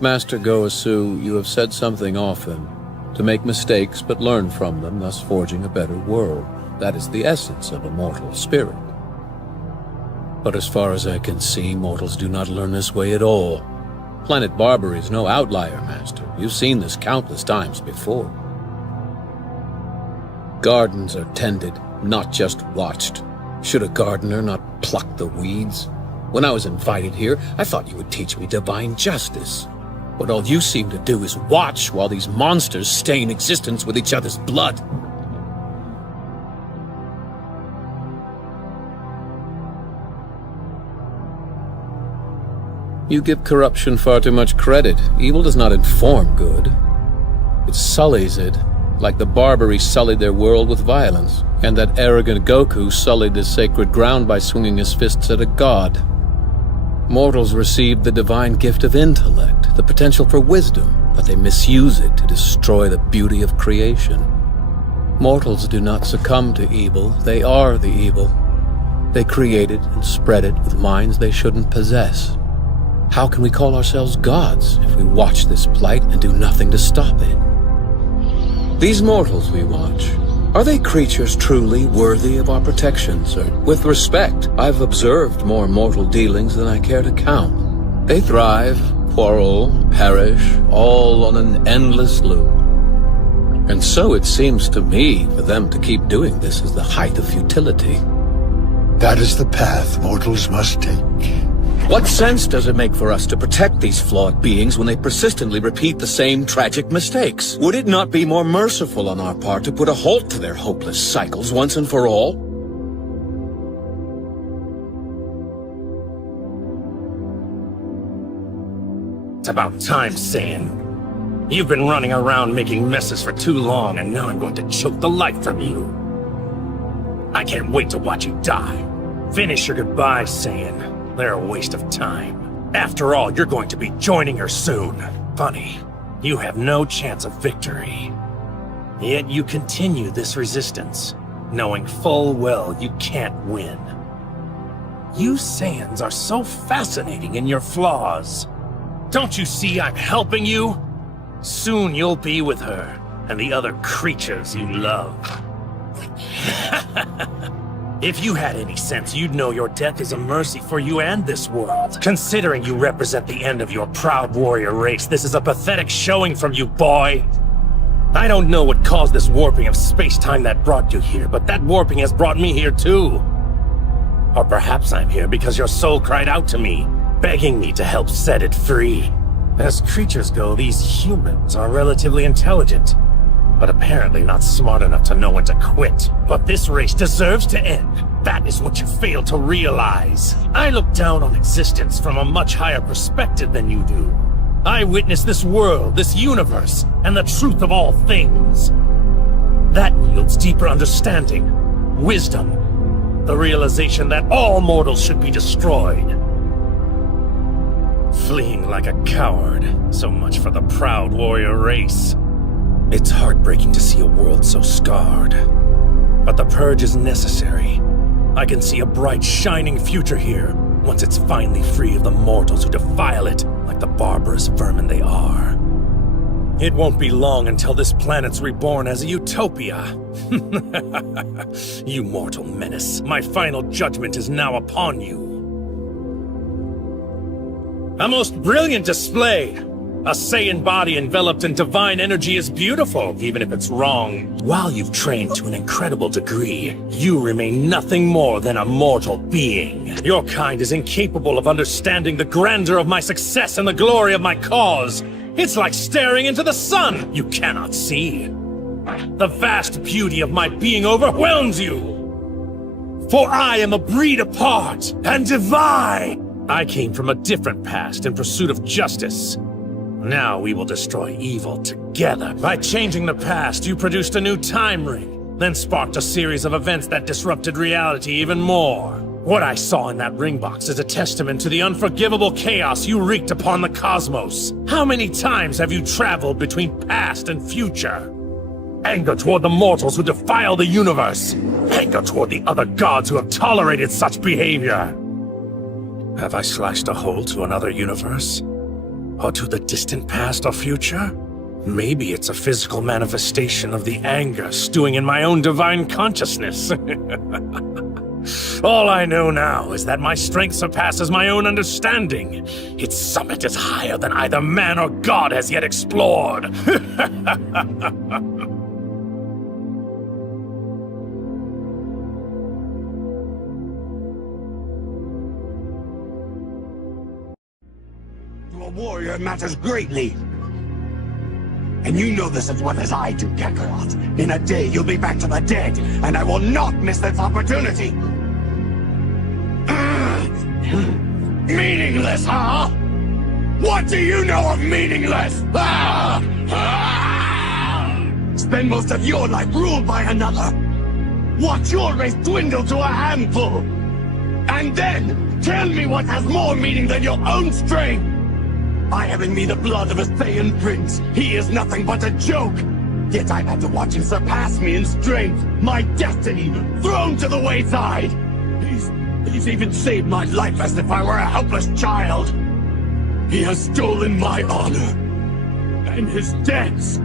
Master Goasu, you have said something often. To make mistakes but learn from them, thus forging a better world. That is the essence of a mortal spirit. But as far as I can see, mortals do not learn this way at all. Planet Barbary is no outlier, Master. You've seen this countless times before. Gardens are tended, not just watched. Should a gardener not pluck the weeds? When I was invited here, I thought you would teach me divine justice. But all you seem to do is watch while these monsters stain existence with each other's blood. You give corruption far too much credit. Evil does not inform good. It sullies it, like the Barbary sullied their world with violence, and that arrogant Goku sullied the sacred ground by swinging his fists at a god. Mortals received the divine gift of intellect, the potential for wisdom, but they misuse it to destroy the beauty of creation. Mortals do not succumb to evil, they are the evil. They create it and spread it with minds they shouldn't possess. How can we call ourselves gods if we watch this plight and do nothing to stop it? These mortals we watch, are they creatures truly worthy of our protection, sir? With respect, I've observed more mortal dealings than I care to count. They thrive, quarrel, perish, all on an endless loop. And so it seems to me for them to keep doing this is the height of futility. That is the path mortals must take. What sense does it make for us to protect these flawed beings when they persistently repeat the same tragic mistakes? Would it not be more merciful on our part to put a halt to their hopeless cycles once and for all? It's about time, Saiyan. You've been running around making messes for too long, and now I'm going to choke the life from you. I can't wait to watch you die. Finish your goodbyes, Saiyan. They're a waste of time. After all, you're going to be joining her soon. Funny, you have no chance of victory. Yet you continue this resistance, knowing full well you can't win. You Saiyans are so fascinating in your flaws. Don't you see I'm helping you? Soon you'll be with her, and the other creatures you love. If you had any sense, you'd know your death is a mercy for you and this world. Considering you represent the end of your proud warrior race, this is a pathetic showing from you, boy. I don't know what caused this warping of space-time that brought you here, but that warping has brought me here too. Or perhaps I'm here because your soul cried out to me, begging me to help set it free. As creatures go, these humans are relatively intelligent, but apparently not smart enough to know when to quit. But this race deserves to end. That is what you fail to realize. I look down on existence from a much higher perspective than you do. I witness this world, this universe, and the truth of all things. That yields deeper understanding, wisdom, the realization that all mortals should be destroyed. Fleeing like a coward, so much for the proud warrior race. It's heartbreaking to see a world so scarred. But the purge is necessary. I can see a bright, shining future here, once it's finally free of the mortals who defile it like the barbarous vermin they are. It won't be long until this planet's reborn as a utopia. You mortal menace, my final judgment is now upon you. A most brilliant display! A Saiyan body enveloped in divine energy is beautiful, even if it's wrong. While you've trained to an incredible degree, you remain nothing more than a mortal being. Your kind is incapable of understanding the grandeur of my success and the glory of my cause. It's like staring into the sun. You cannot see. The vast beauty of my being overwhelms you. For I am a breed apart and divine. I came from a different past in pursuit of justice. Now we will destroy evil together. By changing the past, you produced a new time ring, then sparked a series of events that disrupted reality even more. What I saw in that ring box is a testament to the unforgivable chaos you wreaked upon the cosmos. How many times have you traveled between past and future? Anger toward the mortals who defile the universe. Anger toward the other gods who have tolerated such behavior. Have I slashed a hole to another universe? Or to the distant past or future? Maybe it's a physical manifestation of the anger stewing in my own divine consciousness. All I know now is that my strength surpasses my own understanding. Its summit is higher than either man or God has yet explored. To a warrior matters greatly. And you know this as well as I do, Kakarot. In a day, you'll be back to the dead, and I will not miss this opportunity. Meaningless, huh? What do you know of meaningless? Spend most of your life ruled by another. Watch your race dwindle to a handful. And then, tell me what has more meaning than your own strength. I have in me the blood of a Saiyan prince. He is nothing but a joke. Yet I've had to watch him surpass me in strength. My destiny thrown to the wayside. He's even saved my life as if I were a helpless child. He has stolen my honor. And his debts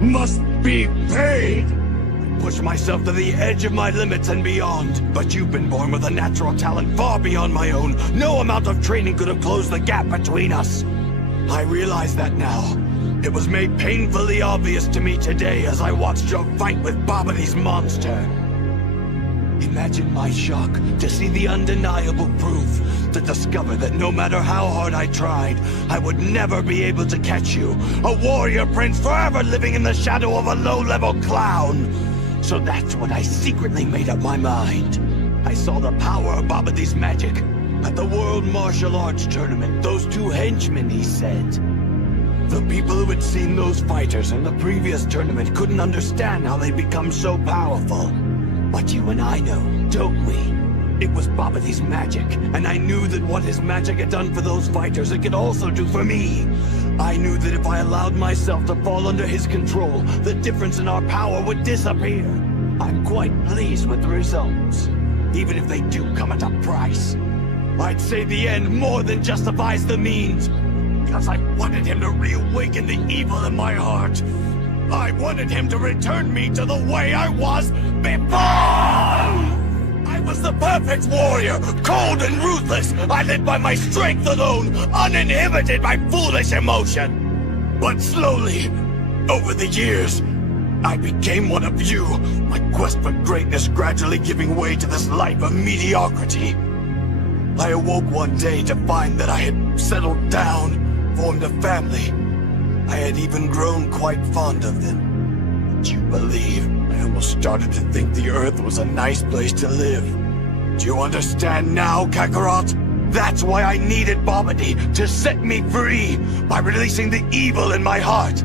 must be paid. I push myself to the edge of my limits and beyond. But you've been born with a natural talent far beyond my own. No amount of training could have closed the gap between us. I realize that now. It was made painfully obvious to me today as I watched your fight with Babidi's monster. Imagine my shock to see the undeniable proof, to discover that no matter how hard I tried, I would never be able to catch you. A warrior prince forever living in the shadow of a low-level clown. So that's when I secretly made up my mind. I saw the power of Babidi's magic. At the World Martial Arts Tournament, those two henchmen, he said. The people who had seen those fighters in the previous tournament couldn't understand how they'd become so powerful. But you and I know, don't we? It was Babidi's magic, and I knew that what his magic had done for those fighters, it could also do for me. I knew that if I allowed myself to fall under his control, the difference in our power would disappear. I'm quite pleased with the results, even if they do come at a price. I'd say the end more than justifies the means, because I wanted him to reawaken the evil in my heart. I wanted him to return me to the way I was before! I was the perfect warrior, cold and ruthless. I lived by my strength alone, uninhibited by foolish emotion. But slowly, over the years, I became one of you, my quest for greatness gradually giving way to this life of mediocrity. I awoke one day to find that I had settled down, formed a family. I had even grown quite fond of them. Would you believe, I almost started to think the Earth was a nice place to live. Do you understand now, Kakarot? That's why I needed Babidi, to set me free, by releasing the evil in my heart.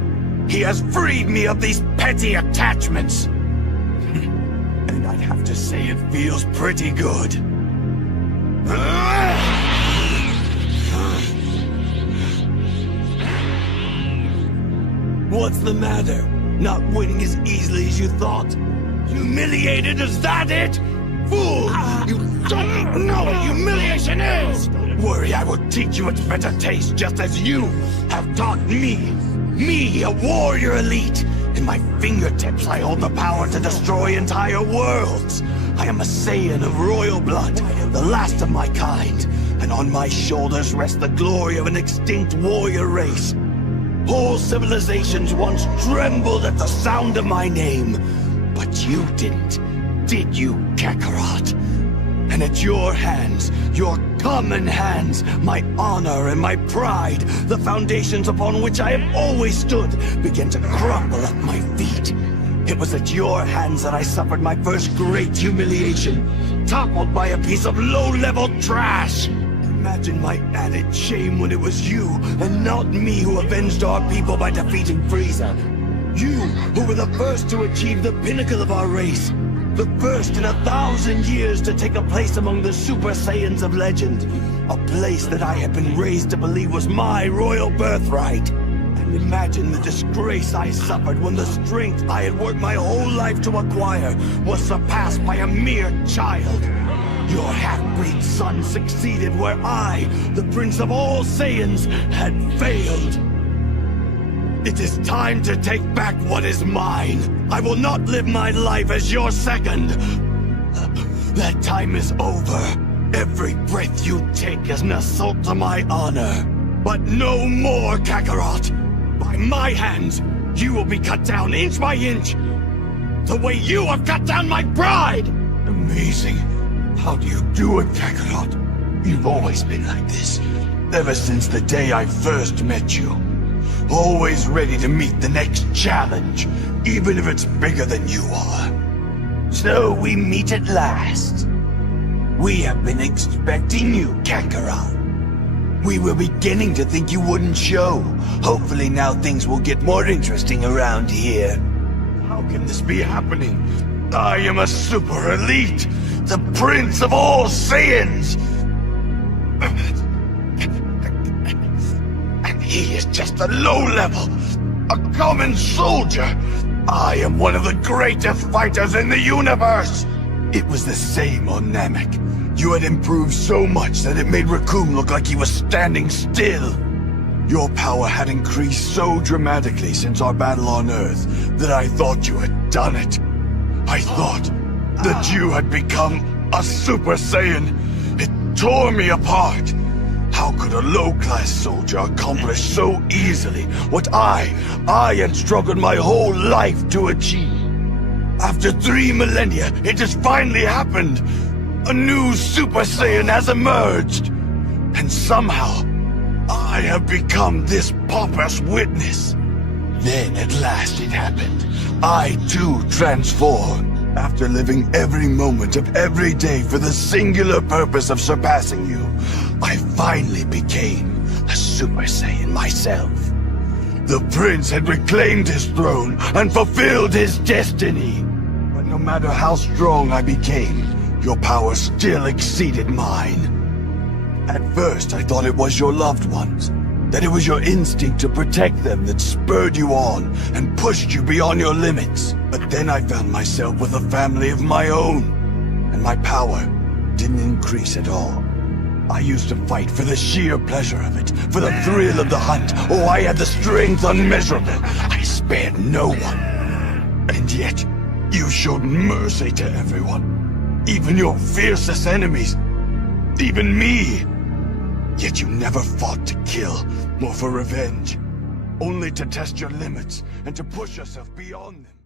He has freed me of these petty attachments. And I'd have to say it feels pretty good. What's the matter? Not winning as easily as you thought? Humiliated, is that it? Fool! You don't know what humiliation is! Don't worry, I will teach you its better taste, just as you have taught me. Me, a warrior elite. In my fingertips, I hold the power to destroy entire worlds. I am a Saiyan of royal blood, the last of my kind. And on my shoulders rests the glory of an extinct warrior race. Whole civilizations once trembled at the sound of my name. But you didn't, did you, Kakarot? And at your hands, your common hands, my honor and my pride, the foundations upon which I have always stood, began to crumble at my feet. It was at your hands that I suffered my first great humiliation, toppled by a piece of low-level trash. Imagine my added shame when it was you, and not me, who avenged our people by defeating Frieza. You, who were the first to achieve the pinnacle of our race. The first in 1,000 years to take a place among the Super Saiyans of legend. A place that I had been raised to believe was my royal birthright. And imagine the disgrace I suffered when the strength I had worked my whole life to acquire was surpassed by a mere child. Your half-breed son succeeded where I, the Prince of all Saiyans, had failed. It is time to take back what is mine. I will not live my life as your second. That time is over. Every breath you take is an assault to my honor. But no more, Kakarot. By my hands, you will be cut down inch by inch. The way you have cut down my pride! Amazing. How do you do it, Kakarot? You've always been like this. Ever since the day I first met you. Always ready to meet the next challenge, even if it's bigger than you are. So we meet at last. We have been expecting you, Kakarot. We were beginning to think you wouldn't show. Hopefully now things will get more interesting around here. How can this be happening? I am a super elite, the Prince of all Saiyans! And he is just a low level, a common soldier. I am one of the greatest fighters in the universe! It was the same on Namek. You had improved so much that it made Raccoon look like he was standing still. Your power had increased so dramatically since our battle on Earth that I thought you had done it. I thought that you had become a Super Saiyan. It tore me apart. How could a low-class soldier accomplish so easily what I had struggled my whole life to achieve? After 3 millennia, it has finally happened. A new Super Saiyan has emerged. And somehow, I have become this pauper's witness. Then at last it happened. I too transformed. After living every moment of every day for the singular purpose of surpassing you, I finally became a Super Saiyan myself. The prince had reclaimed his throne and fulfilled his destiny. But no matter how strong I became, your power still exceeded mine. At first, I thought it was your loved ones, that it was your instinct to protect them that spurred you on and pushed you beyond your limits. But then I found myself with a family of my own, and my power didn't increase at all. I used to fight for the sheer pleasure of it, for the thrill of the hunt. Oh, I had the strength unmeasurable. I spared no one. And yet, you showed mercy to everyone, even your fiercest enemies, even me. Yet you never fought to kill, nor for revenge, only to test your limits and to push yourself beyond them.